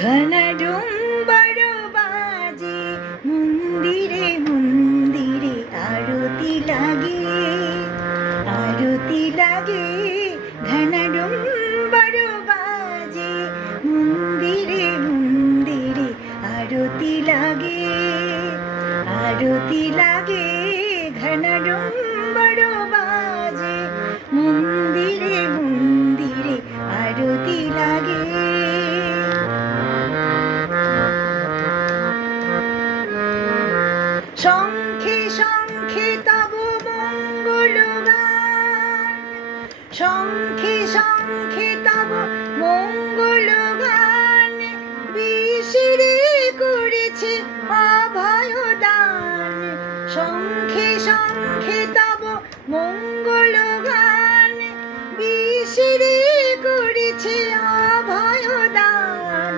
ঘন ডুম্বর বাজে মন্দিরে মন্দিরে আরতি লাগে, আরতি লাগে। ঘন ডুম্বর বাজে মন্দিরে মন্দিরে আরতি লাগে, আরতি লাগে। ঘন ডুম্বর বাজে মন্দিরে মন্দিরে আরতি লাগে। শঙ্খে শঙ্খে তব মঙ্গল গান, শঙ্খে শঙ্খে তব মঙ্গল গান। বিশিরে করেছে অভয় দান, শঙ্খে শঙ্খে তব মঙ্গল গান। বিশিরে করেছে অভয় দান।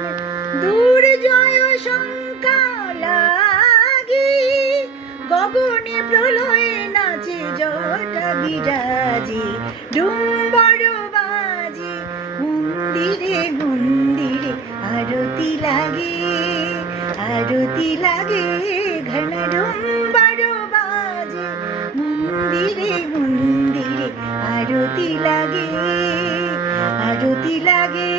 দুর্জয় শঙ্কা লাগি, গগনে প্রলয়ে নাচে জটা বিরাজে। ডুম্বর বাজে মন্দিরে মন্দিরে আরতি লাগে, আরতি লাগে। ঘন ডুম্বর বাজে মন্দিরে মন্দিরে আরতি লাগে, আরতি লাগে।